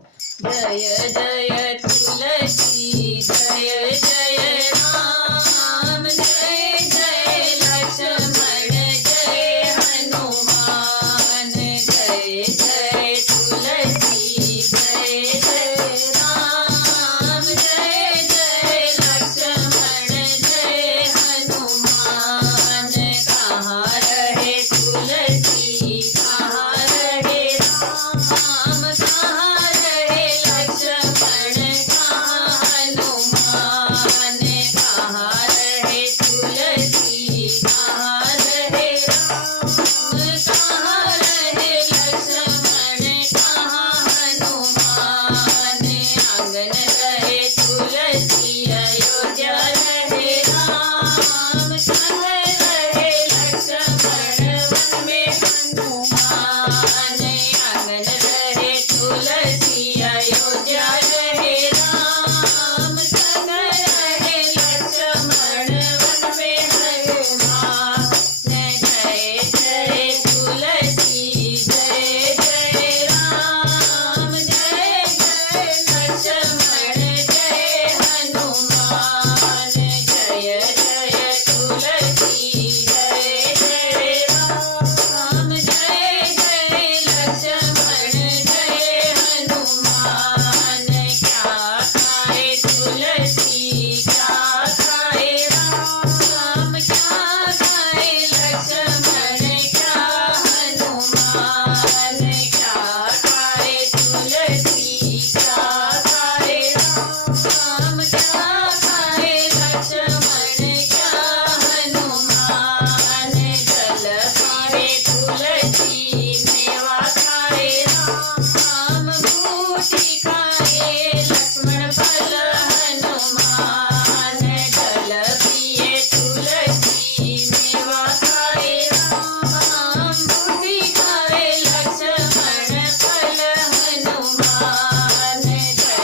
जय जय तुलसी जय जय राम जय जय लक्ष्मण जय हनुमान जय जय तुलसी जय जय राम जय जय लक्ष्मण जय हनुमान कहाँ रहे तुलसी कहाँ रहे राम कहाँ रहे लक्ष्मण कहाँ हनुमान कहाँ रहे तुलसी कहाँ रहे राम कहाँ रहे लक्ष्मण कहाँ हनुमान आंगन रहे तुलसी अयोध्या रहे राम संग रहे लक्ष्मण वन में हनुमान आंगन रहे तुलसी अयोध्या रहे राम संग रहे लक्ष्मण वन में हनुमान जय जय तुलसी जय जय राम जय जय लक्ष्मण जय हनुमान जय जय तुलसी जय जय राम जय जय लक्ष्मण जय हनुमान क्या खाए तुलसी क्या खाए राम क्या खाए लक्ष्मण क्या हनुमान क्या खाए तुलसी क्या खाए राम क्या खाए लक्ष्मण क्या हनुमान जल खाए तुलसी मेवा खाए राम बूटी खाए लक्ष्मण फल हनुमान जल पिए तुलसी मेवा खाए राम बूटी खाए लक्ष्मण फल हनुमान जय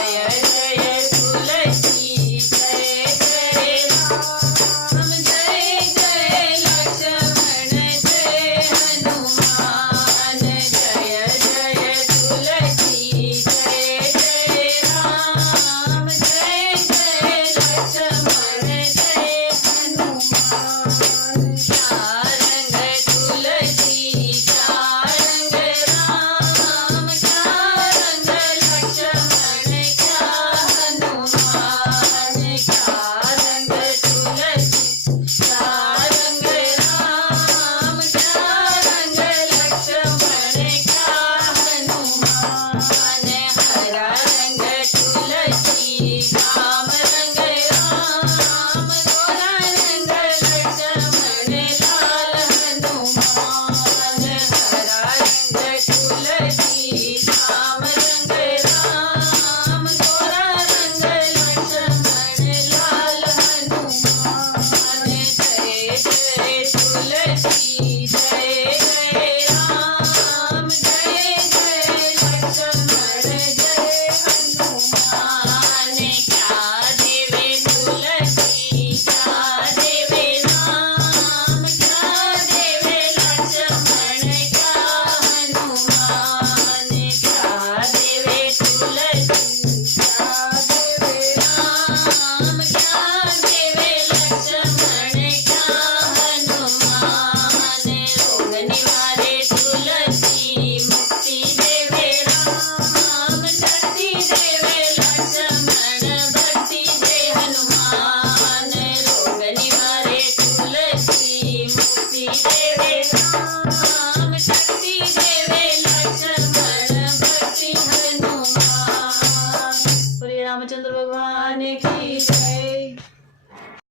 जय तुलसी जय जय राम जय जय लक्ष्मण जय हनुमान जय जय तुलसी जय जय राम जय जय लक्ष्मण जय हनुमान क्या रंग तुलसी क्या रंग राम क्या रंग लक्ष्मण क्या हनुमान क्या रंग तुलसी क्या रंग राम क्या रंग लक्ष्मण क्या हनुमान हरा रंग तुलसी श्याम रंग राम गोरा रंग लक्ष्मण लाल हनुमान हरा रंग तुलसी श्याम रंग राम गोरा रंग लक्ष्मण लाल हनुमान जय जय तुलसी जय जय राम जय जय लक्ष्मण जय हनुमान क्या देवे तुलसी क्या देवे राम क्या देवे लक्ष्मण क्या हनुमान क्या देवे तुलसी क्या देवे राम क्या देवे लक्ष्मण क्या हनुमान रोग निवारे तुलसी मुक्ति देवे राम शक्ति देवे लक्ष्मण भक्ति दे हनुमान रोग निवारे तुलसी मुक्ति देवे राम शक्ति देवे लक्ष्मण भक्ति हनुमान। श्री रामचंद्र भगवान की